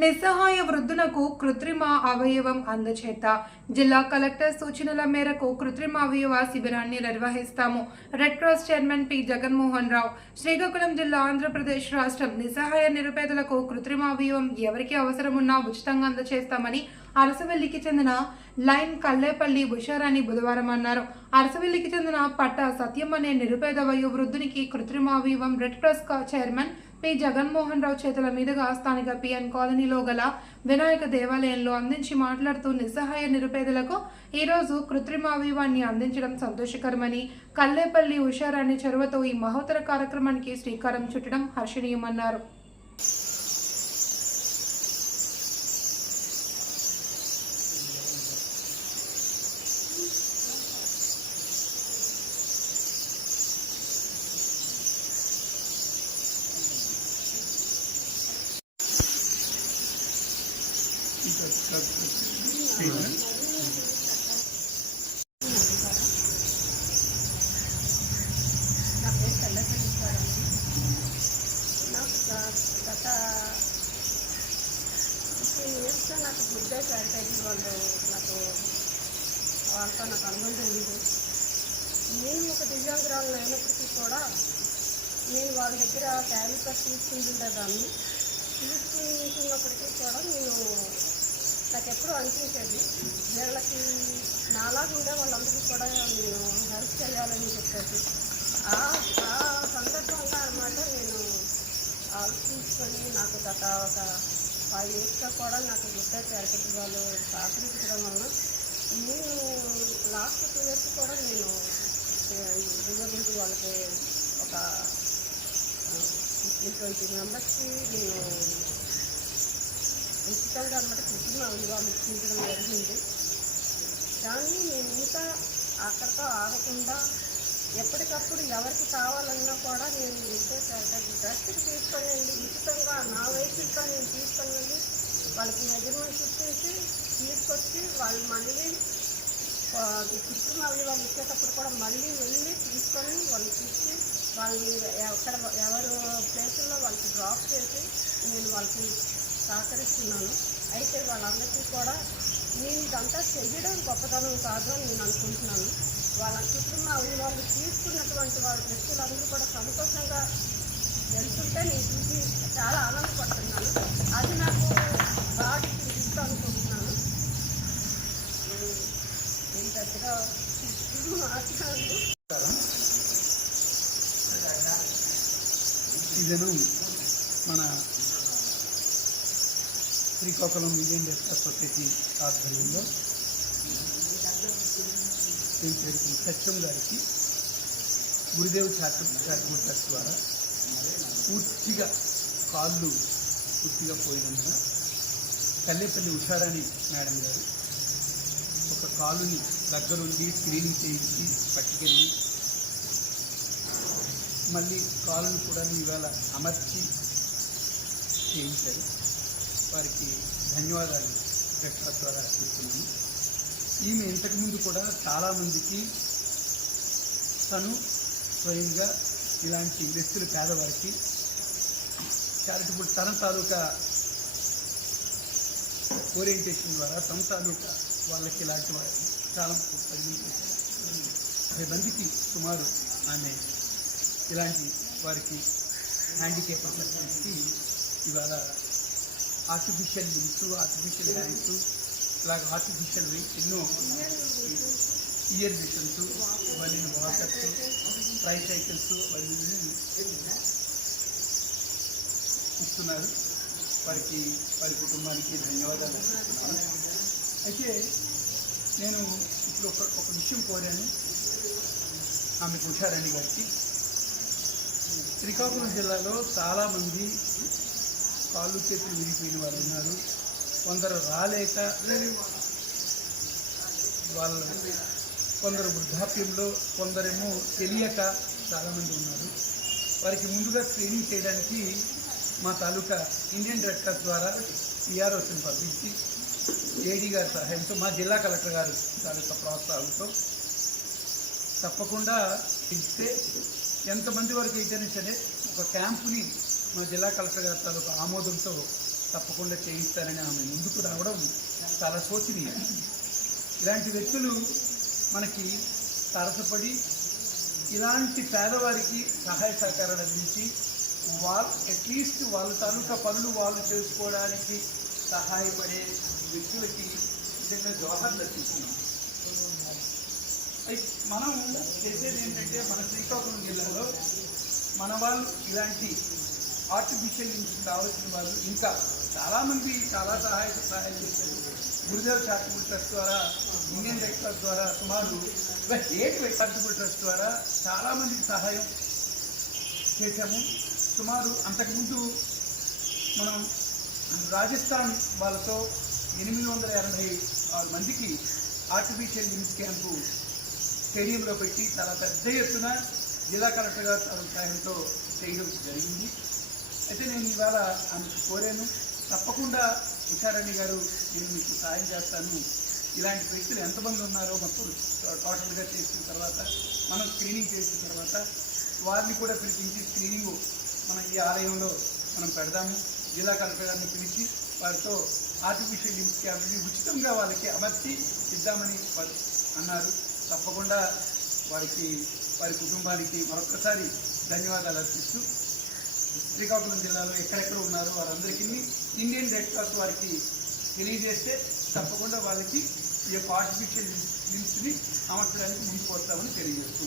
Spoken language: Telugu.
నిస్సహాయ వృద్ధులకు కృత్రిమ అవయవం అందచేత. జిల్లా కలెక్టర్ సూచనల మేరకు కృత్రిమ అవయవ శిబిరాన్ని నిర్వహిస్తాము. Red cross chairman P. Jaganmohan Rao. Srikakulam జిల్లా ఆంధ్రప్రదేశ్ రాష్ట్రం నిస్సహాయ నిరుపేదలకు కృత్రిమ అవయవం ఎవరికి అవసరమున్నా ఉచితంగా అందచేస్తామని అరసవెల్లికి చెందిన లైన్ కల్లేపల్లి ఉషారాణి బుధవారం అన్నారు. అరసవెల్లికి చెందిన పట్ట సత్యం అనే నిరుపేద వయో వృద్ధునికి కృత్రిమ అవయవం red cross chairman P Jaganmohan Rao చేతుల మీదుగా స్థానిక పిఎన్ కాలనీలో గల వినాయక దేవాలయంలో అందించి మాట్లాడుతూ నిస్సహాయ నిరుపేదలకు ఈరోజు కృత్రిమ అవయవాన్ని అందించడం సంతోషకరమని కల్లేపల్లి ఉషారాణి చొరవతో ఈ మహోత్తర కార్యక్రమానికి శ్రీకారం చుట్టడం హర్షణీయమన్నారు. నాకు నాకు గుడ్ డే చారిటైజ్ వాళ్ళు నాకు వాళ్ళతో నాకు అనుబంధం ఉంది నేను ఒక దివ్యాంగురాలు అయినప్పటికీ కూడా నేను వాళ్ళ దగ్గర క్యాలిఫర్ తీసుకుంటుండేదాన్ని. తీసుకుంటున్నప్పటికీ కూడా నేను నాకు ఎప్పుడు అనిపించేది. వీళ్ళకి నాలాగా ఉండే వాళ్ళందరికీ కూడా నేను హెల్ప్ చేయాలని చెప్పేసి. ఆ ఆ సందర్భంగా అనమాట నేను ఆలోచించుకొని నాకు గత ఒక ఫైవ్ ఇయర్స్గా కూడా నాకు గుడ్డ చేరకటి వాళ్ళు సహకరించడం వలన నేను లాస్ట్ టూ ఇయర్స్ కూడా నేను డిజబిలిటీ వాళ్ళకి ఒక ట్వంటీ మెంబర్స్కి నేను ఉచితంగా అనమాట కృత్రిమ అవయవాలు మెచ్చించడం జరిగింది. దాన్ని నేను ఇంకా అక్కడితో ఆగకుండా ఎప్పటికప్పుడు ఎవరికి కావాలన్నా కూడా నేను ఇంతే డ్రెస్కి తీసుకొని వెళ్ళి ఉచితంగా నా వెహికల్తో నేను తీసుకొని వెళ్ళి వాళ్ళకి మెజర్మెంట్ ఇచ్చేసి తీసుకొచ్చి వాళ్ళు మళ్ళీ చుట్టూ మళ్ళీ వాళ్ళు ఇచ్చేటప్పుడు కూడా మళ్ళీ వెళ్ళి తీసుకొని వాళ్ళకి ఇచ్చి వాళ్ళని ఎక్కడ ఎవరు ప్లేసుల్లో వాళ్ళకి డ్రాప్ చేసి నేను వాళ్ళకి సహకరిస్తున్నాను. అయితే వాళ్ళందరికీ కూడా నేను ఇదంతా చెయ్యడం గొప్పతనం కాదు అని నేను అనుకుంటున్నాను. వాళ్ళ కృత్రిమ వాళ్ళు తీసుకున్నటువంటి వాళ్ళ వ్యక్తులందరూ కూడా సంతోషంగా వెళ్తుంటే నేను చూసి చాలా ఆనందపడుతున్నాను. అది నాకు బాగా చూపిస్తూ అనుకుంటున్నాను. నేను- పెద్దగా మాట్లాడు మన Srikakulam Indian red cross society ఆధ్వర్యంలో నేను పేరుకున్న సత్యం గారికి గురుదేవ్ చారిటబుల్ చారిటబుల్ ట్రస్ట్ ద్వారా పూర్తిగా కాళ్ళు పూర్తిగా పోయినందున కల్లేపల్లి ఉషారాణి మేడం గారు ఒక కాలుని దగ్గరుండి స్క్రీనింగ్ చేయించి పట్టుకెళ్ళి మళ్ళీ కాలుని కూడా ఇవాళ అమర్చి చేయించారు. వారికి ధన్యవాదాలు రెడ్ ద్వారా చెప్తున్నాను. ఈమె ఇంతకుముందు కూడా చాలామందికి తను స్వయంగా ఇలాంటి వ్యక్తులు పేదవారికి చారిటబుల్ తన తాలూకా ఓరియంటేషన్ ద్వారా తమ తాలూకా వాళ్ళకి ఇలాంటి వారికి చాలా పరిగణించారు మందికి సుమారు ఆమె ఇలాంటి వారికి హ్యాండిక్యాప్ పర్సన్స్కి ఇవాళ ఆర్టిఫిషియల్ లిమ్స్ ఆర్టిఫిషియల్ హ్యాండ్స్ ఇలాగ ఆర్టిఫిషియల్ ఎన్నో ఇయర్ మిషన్స్ ఇవన్నీ వాకర్స్ ట్రై సైకిల్స్ అవన్నీ ఇస్తున్నారు. వారికి వారి కుటుంబానికి ధన్యవాదాలు అయితే నేను ఇప్పుడు ఒక ఒక విషయం కోరాను. ఆమె ఉషారాణి గారికి. శ్రీకాకుళం జిల్లాలో చాలామంది కాళ్ళు చేతులు విరిగిపోయిన వాళ్ళు ఉన్నారు. కొందరు రాలేక వాళ్ళ కొందరు వృద్ధాప్యంలో కొందరేమో తెలియక చాలామంది ఉన్నారు. వారికి ముందుగా స్క్రీనింగ్ చేయడానికి మా తాలూకా ఇండియన్ రెడ్ క్రాస్ ద్వారా ఈఆర్ఓస్ని పంపించి ఏడీ గారి సహాయంతో మా జిల్లా కలెక్టర్ గారు తాలూకా ప్రోత్సాహంతో తప్పకుండా ఇస్తే ఎంతమంది వరకు అయితేనే సరే ఒక క్యాంపుని మా జిల్లా కలెక్టర్ గారి తాలూకు ఆమోదంతో తప్పకుండా చేయిస్తారని ఆమె ముందుకు రావడం చాలా శోచనీయం. ఇలాంటి వ్యక్తులు మనకి తారసపడి ఇలాంటి పేదవారికి సహాయ సహకారాలు అందించి వాళ్ళ అట్లీస్ట్ వాళ్ళ తాలూకా పనులు వాళ్ళు చేసుకోవడానికి సహాయపడే వ్యక్తులకి నిజంగా జోహర్లు అర్పిస్తున్నాం మనం చేసేది ఏంటంటే మన శ్రీకాకుళం జిల్లాలో మన వాళ్ళు ఇలాంటి ఆర్టిఫిషియల్ ఇంజిన్ కావాల్సిన వాళ్ళు ఇంకా చాలామంది చాలా సహాయక సహాయం చేశారు. గురుదేవ్ చారిటబుల్ ట్రస్ట్ ద్వారా ఇండియన్ రెడ్ క్రాస్ ద్వారా సుమారు ఏడు చారిటబుల్ ట్రస్ట్ ద్వారా చాలామందికి సహాయం చేశాము. సుమారు అంతకుముందు మనం రాజస్థాన్ వాళ్ళతో ఎనిమిది వందల ఎనభై ఆరు మందికి ఆర్టిఫిషియల్ లిమ్స్ క్యాంపు స్టేడియంలో పెట్టి చాలా పెద్ద ఎత్తున జిల్లా కలెక్టర్ గారు తన సహాయంతో చేయడం జరిగింది. అయితే నేను ఇవాళ ఆమెకు కోరాను. తప్పకుండా ఉషారాణి గారు నేను మీకు సహాయం చేస్తాను. ఇలాంటి వ్యక్తులు ఎంతమంది ఉన్నారో మొత్తం టోటల్గా చేసిన తర్వాత మనం స్క్రీనింగ్ చేసిన తర్వాత వారిని కూడా పిలిపించి స్క్రీనింగ్ మనం ఈ ఆలయంలో మనం పెడదాము. జిల్లా కలెక్టర్ గారిని పిలిచి వారితో ఆర్టిఫిషియల్ లిమ్స్ క్యాబ్ని ఉచితంగా వాళ్ళకి అమర్చి ఇద్దామని వారు అన్నారు. తప్పకుండా వారికి వారి కుటుంబానికి మరొకసారి ధన్యవాదాలు అర్పిస్తూ శ్రీకాకుళం జిల్లాలో ఎక్కడెక్కడ ఉన్నారో వారందరికీ ఇండియన్ రెడ్ క్రాస్ వారికి తెలియజేస్తే తప్పకుండా వాళ్ళకి ఈ యొక్క ఆర్టిఫిషియల్ లిమ్స్ని అమర్చడానికి ముందుకు వస్తామని తెలియజేస్తూ